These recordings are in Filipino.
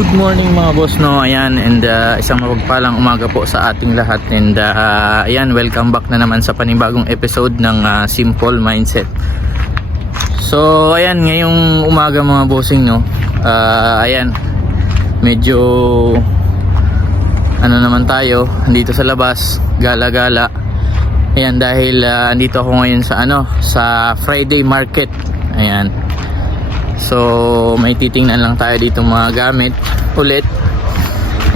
Good morning mga boss, no. Ayan, and isang mapagpalang umaga po sa ating lahat. And ayan, welcome back na naman sa panibagong episode ng Simple Mindset. So ayan, ngayong umaga mga bossing, no. Ayan, medyo ano naman tayo, andito sa labas, gala-gala. Ayan, dahil andito ako ngayon sa sa Friday market. Ayan. So may titingnan lang tayo dito mga gamit ulit.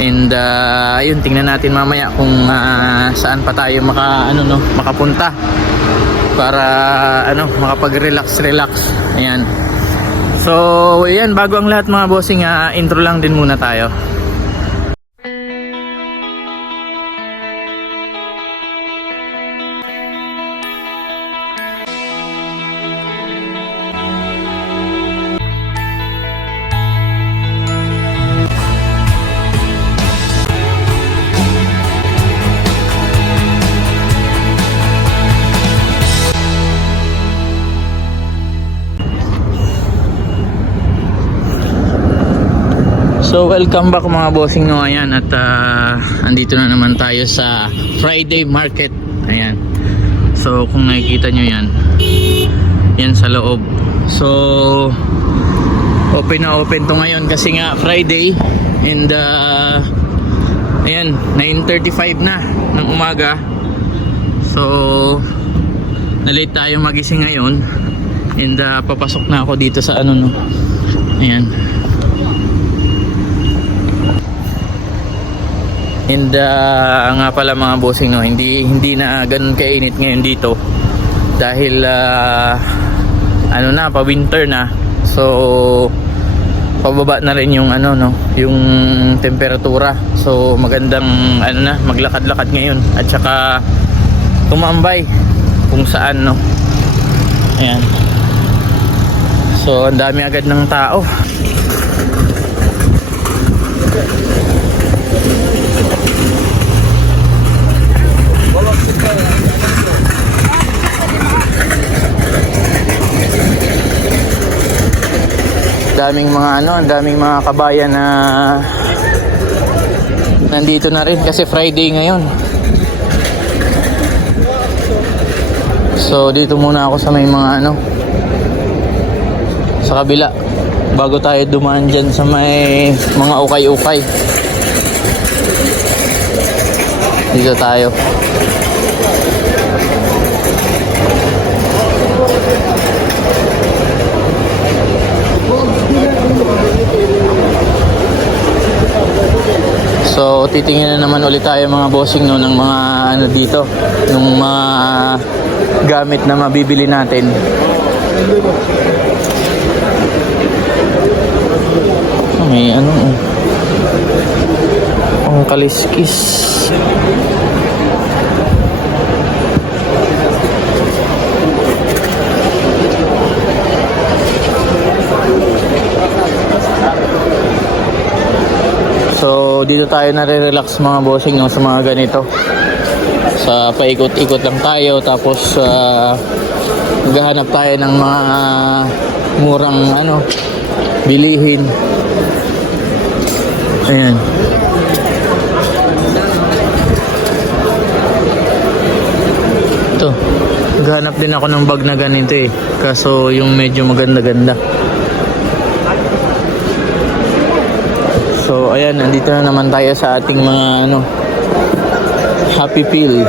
And ayun, tingnan natin mamaya kung saan pa tayo makapunta para makapag-relax. Ayan. So ayan, bago ang lahat mga bossing, intro lang din muna tayo. So welcome back mga bossing, no. Ayan, at andito na naman tayo sa Friday market. Ayan. So kung nakikita nyo yan sa loob. So open na open to ngayon kasi nga Friday. And ayan, 9:35 na ng umaga. So na-late tayo magising ngayon. And papasok na ako dito sa ayan. And nga pala mga bossing, no, hindi na ganun kainit ngayon dito dahil pa winter na. So pababa na rin yung yung temperatura. So magandang maglakad-lakad ngayon at saka tumambay kung saan, no. Ayan. So ang dami agad ng tao. Daming mga kabayan na nandito na rin kasi Friday ngayon. So dito muna ako sa may mga sa kabila bago tayo dumaan dyan sa may mga ukay-ukay. Dito tayo. So titingnan na naman ulit tayo mga bossing, no, ng mga dito, ng mga gamit na mabibili natin. May ang kaliskis. So dito tayo nare-relax mga bossing, no, sa mga ganito. Sa paikot-ikot lang tayo, tapos maghahanap tayo ng mga murang bilihin. Ayan. Ito, maghahanap din ako ng bag na ganito kaso yung medyo maganda-ganda. So ayan, nandito na naman tayo sa ating mga Happy Pill.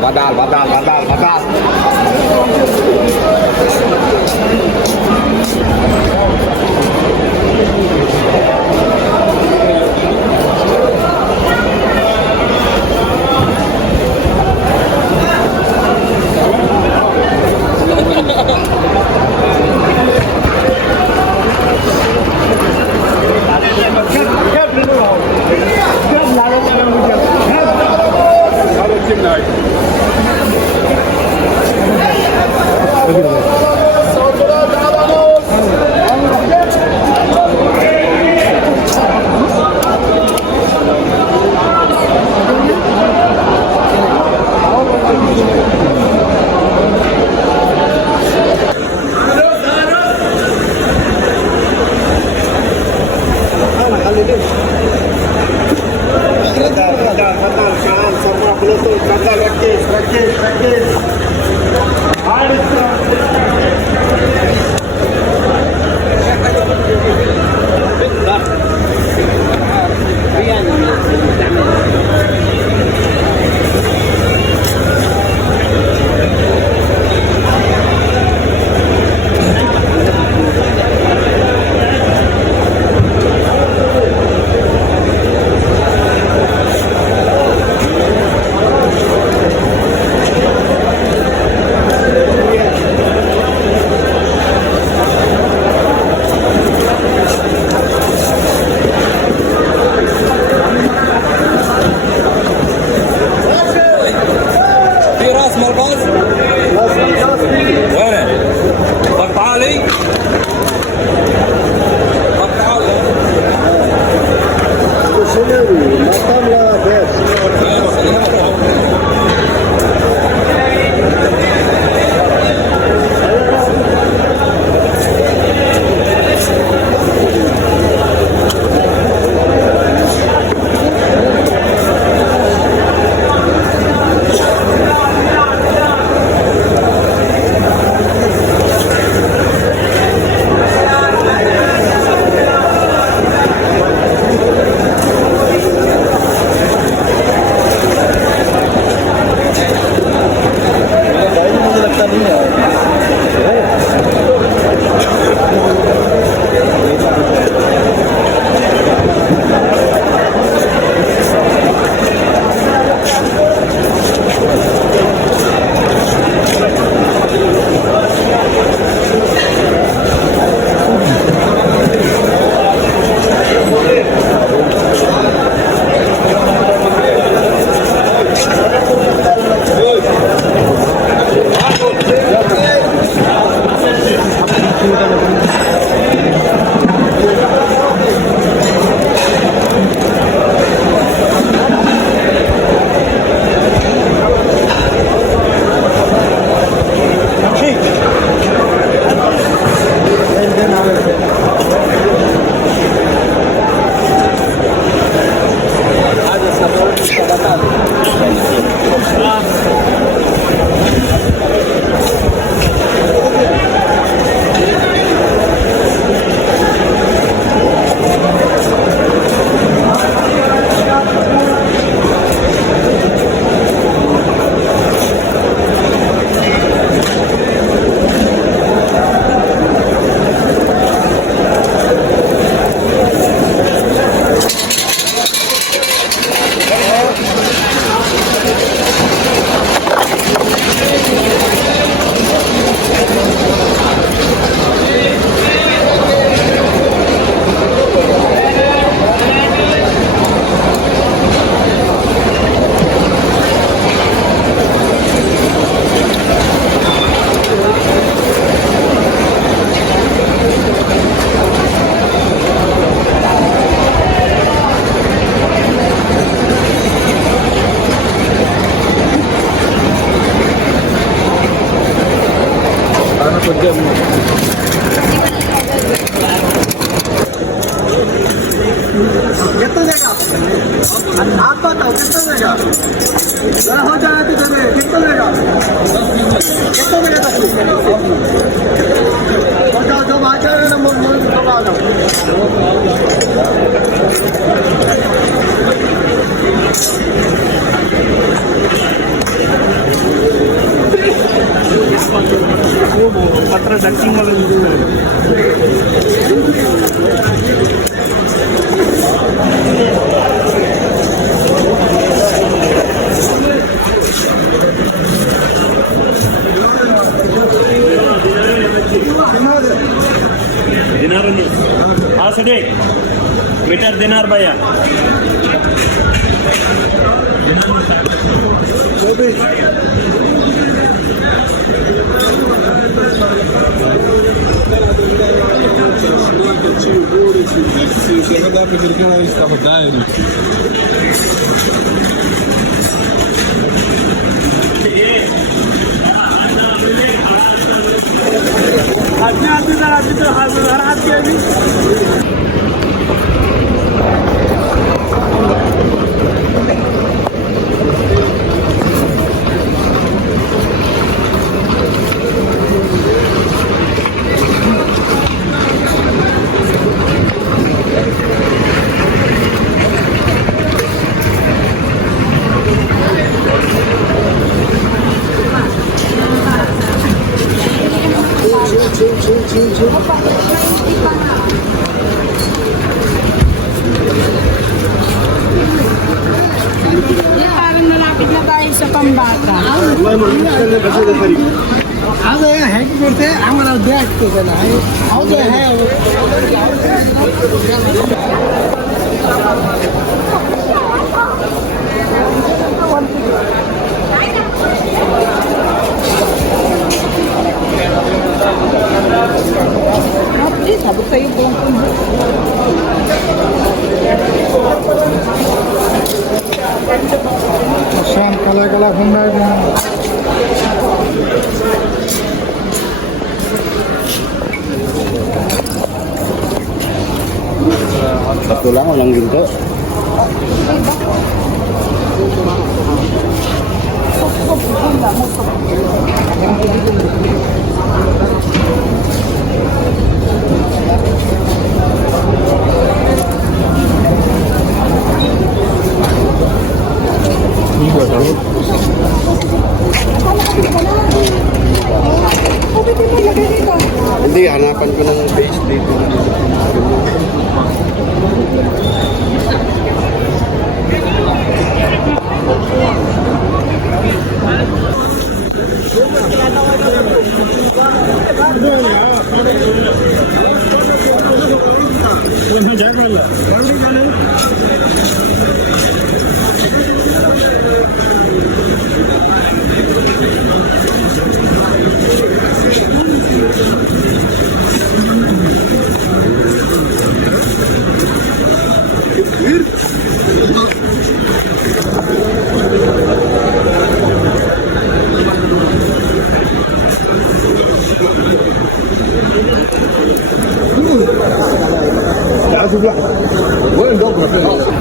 Badal, badal, badal, badal. कितना देगा आप बताओ कितना देगा जरा हो जाए तो दे कितना देगा बताओ जो बात है ना मोल मोल बता दो पत्र डक्टिंग दिनार हाँ सडे मीटर दिनार भैया Parang malapit na tayo sa pambata. आज है कि बोलते हैं हमारा देख के देना है आज है Sabi kayo buong शाम कला कला घूमना है Satu lang, walang ginto. Hindi, hanapan ko ng base dito.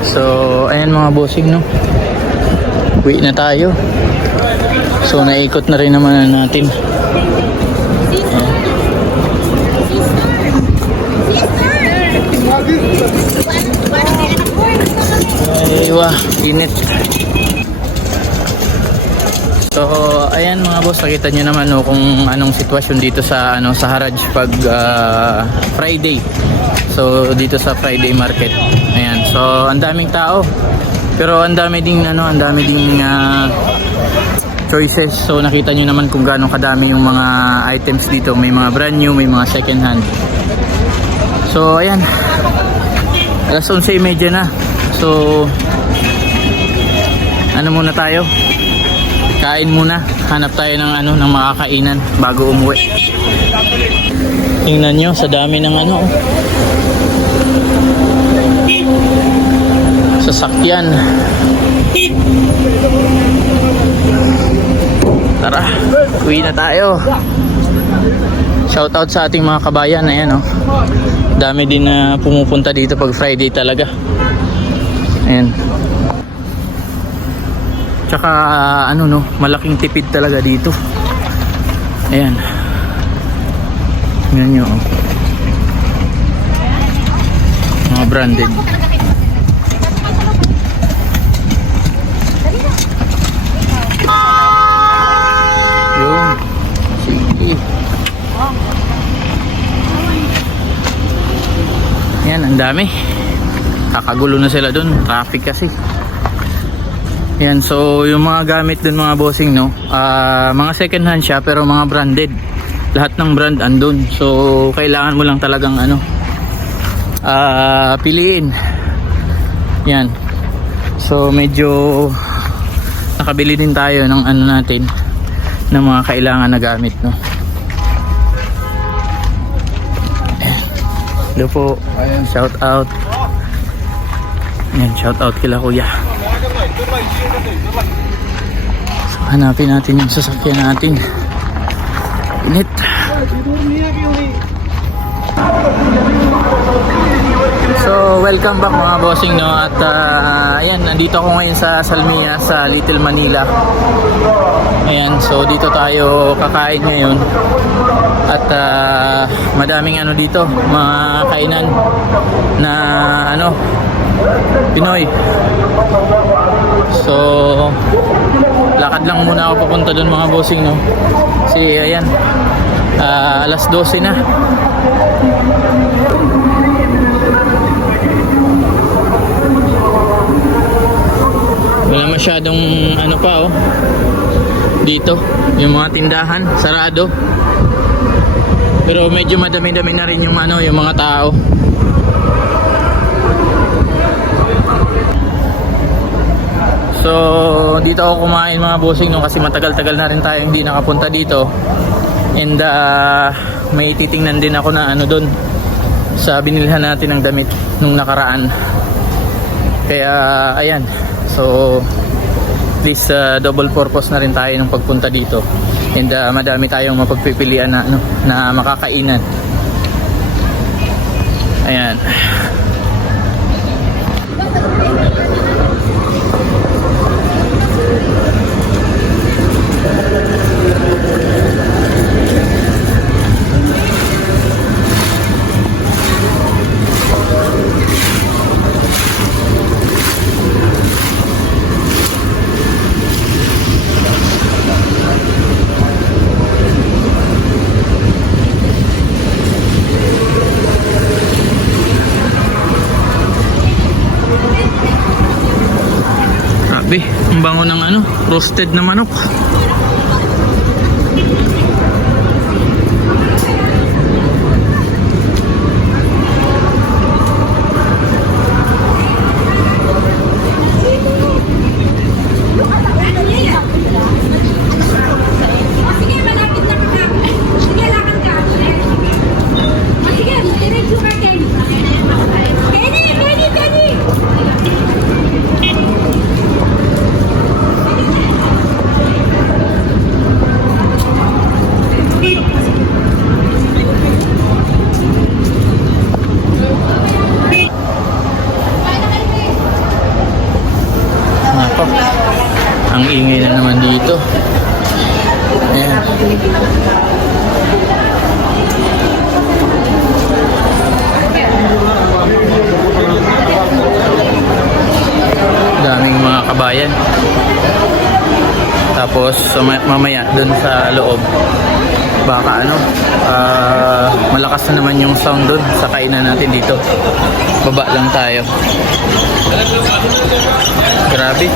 So, ayan mga bossing, no? Uwi na tayo. So, naikot na rin naman natin. Ayan. Ay, wah, init. So, ayan mga boss, nakita nyo naman no, kung anong sitwasyon dito sa sa Haraj pag Friday. So, dito sa Friday market. Ayan. So, ang daming tao. Pero ang dami ding choices. So, nakita nyo naman kung gaano kadami yung mga items dito. May mga brand new, may mga second hand. So, ayan. Alas 11:30 na. So, ano muna tayo? Kain muna. Hanap tayo ng ng makakainan bago umuwi. Tingnan nyo, sa dami ng sasakyan. Tara, uwi na tayo. Shout out sa ating mga kabayan. Ayan oh. Dami din na pumupunta dito pag Friday talaga. Ayan. Tsaka ano no, malaking tipid talaga dito. Ayan. Tingnan nyo oh. Mga branded. Yun. Sige. Yan, ang dami. Kakagulo na sila dun. Traffic kasi. Yan, so yung mga gamit dun mga bossing no, mga second hand siya pero mga branded. Lahat ng brand andun. So kailangan mo lang talagang ano, piliin. Yan. So medyo nakabili din tayo ng ano natin, ng mga kailangan na gamit no. Hello po. Shout out. Yan, shout out kila kuya. So hanapin natin yung sasakyan natin. Init. So welcome back mga bossing no, at ayan, nandito ako ngayon sa Salmia sa Little Manila. Ayan, so dito tayo kakain ngayon. At madaming ano dito, mga kainan na ano, Pinoy. So lakad lang muna ako papunta doon mga bossing no. Kasi ayan, alas 12 na. Wala masyadong ano pa oh. Dito, yung mga tindahan sarado. Pero medyo madami-dami na rin yung ano, yung mga tao. So, dito ako kumain mga bossing no, kasi matagal-tagal na rin tayo hindi nakapunta dito. And may titingnan din ako na ano doon sa binilhan natin ng damit nung nakaraan. Kaya ayan. So, this double purpose na rin tayo ng pagpunta dito. And madami tayong mapagpipilian na, ano, na makakainan. Ayan. Grabe, ang bango ng ano, roasted na manok. Sige, malapit na ka. Sige, lakad ka. Sige, diretso ka, Kenny. Kenny! Nako, ang ingay na naman dito. Ayan. Daming mga kabayan. Tapos mamaya dun sa loob, baka ano, malakas na naman yung sound dun sa kainan natin dito. Baba lang tayo. Grabe.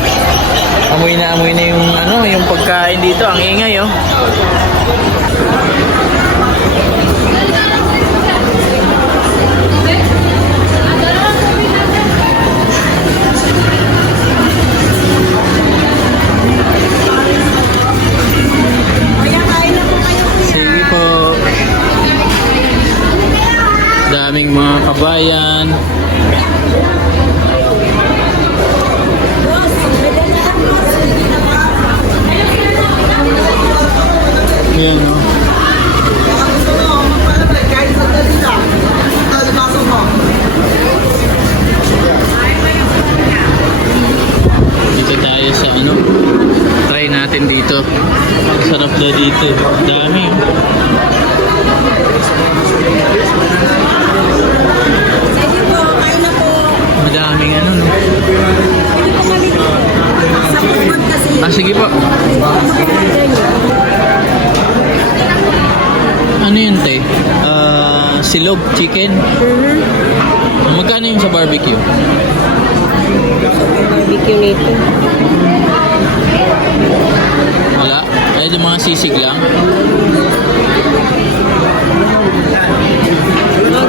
Amoy na yung ano, yung pagkain dito, ang ingay oh. Sige po. Daming mga kabayan. Ayan o. sa ano. Try natin dito. Sarap na dito. Dami. Sige po, kain na po. Madaming ano, no? Hindi po kami po. Sa food kasi. Sige po. Ano yun, te? Silog chicken. Magkano yung sa barbecue? Barbecue nito. Wala. Ay, yung mga sisig lang.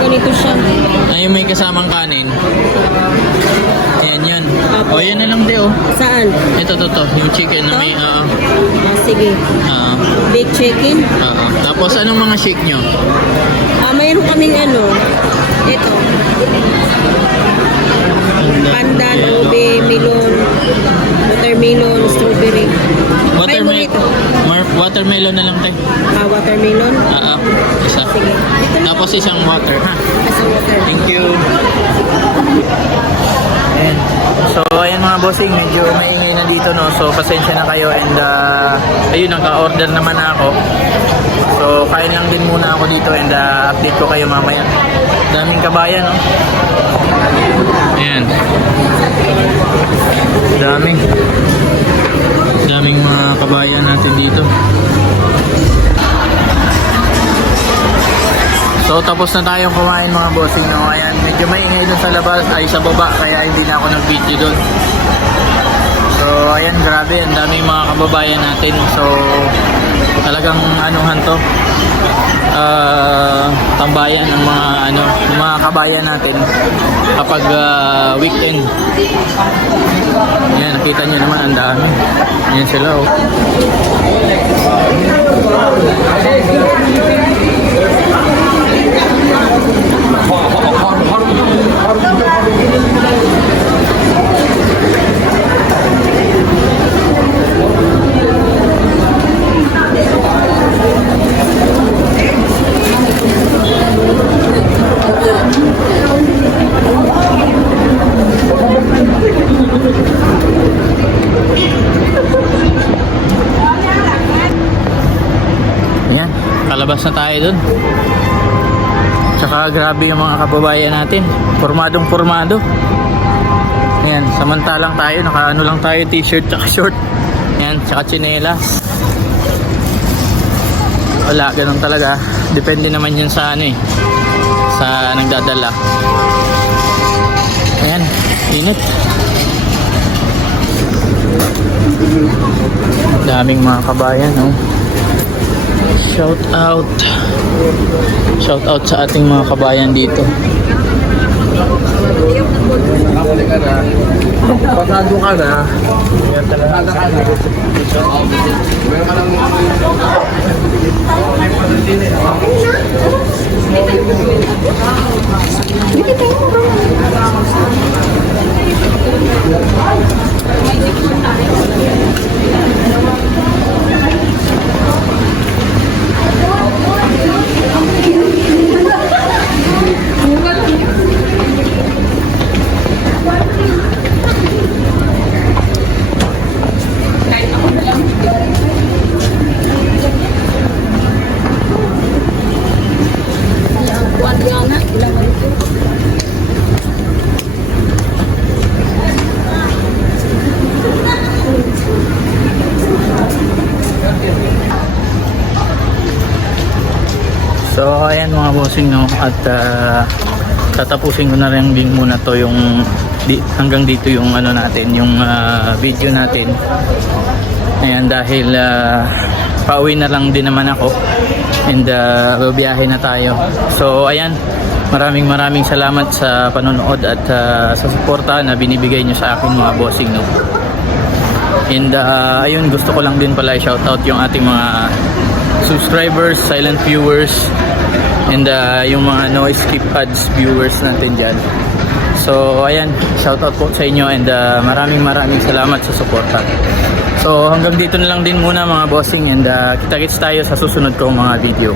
Ganito siya. Ay, yung may kasamang kanin. Ayan yun. O, yan na lang, de, oh. Saan? Ito, to. Yung chicken na may, Sige. Baked chicken. Tapos, anong mga shake nyo? Mayroon kaming ano. Ito. Pandan, ube, melon, watermelon, strawberry. Watermelon na lang, te. Watermelon. Isa. Sige. Tapos isang water, ha? Sa water. Thank you. Ayan. So, ayan mga bossing, medyo maingay na dito, no? So, pasensya na kayo and ayun, naka-order naman na ako. So, kain lang din muna ako dito and update ko kayo mamaya. Daming kabayan, no? Ayan. Daming mga kabayan natin dito. So, tapos na tayong kumain mga bossing, no? Ayan, medyo maingay dun sa labas, ay sa baba, kaya hindi na ako nag-video dun. So, ayan, grabe, ang daming mga kababayan natin. So, talagang anuhan to, tambayan ng mga ng mga kabayan natin kapag weekend. Ayan, nakita nyo naman, ang dami. Ayan sila, oh. Ayan, kalabas na tayo dun. Tsaka grabe yung mga kababayan natin, formadong formado. Ayan, samantalang tayo, naka lang tayo, t-shirt tsaka short. Ayan, tsaka tsinelas. Wala, ganun talaga. Depende naman yun sa sa nagdadala. Ayan, init. Daming mga kabayan, no? Shout out sa ating mga kabayan dito. Pasado ka na. Yan talaga. So ayan mga bossing, no, at tatapusin ko na rin din muna to yung hanggang dito yung natin, yung video natin. Ayan, dahil pauwi na lang din naman ako and babiyahe na tayo. So ayan, maraming salamat sa panonood at sa suporta na binibigay nyo sa akin mga bossing, no. And ayun, gusto ko lang din pala i-shoutout yung ating mga subscribers, silent viewers, and yung mga no skip ads viewers natin dyan. So ayan, shoutout po sa inyo and maraming salamat sa suporta. So hanggang dito na lang din muna mga bossing and kita-kits tayo sa susunod kong mga video.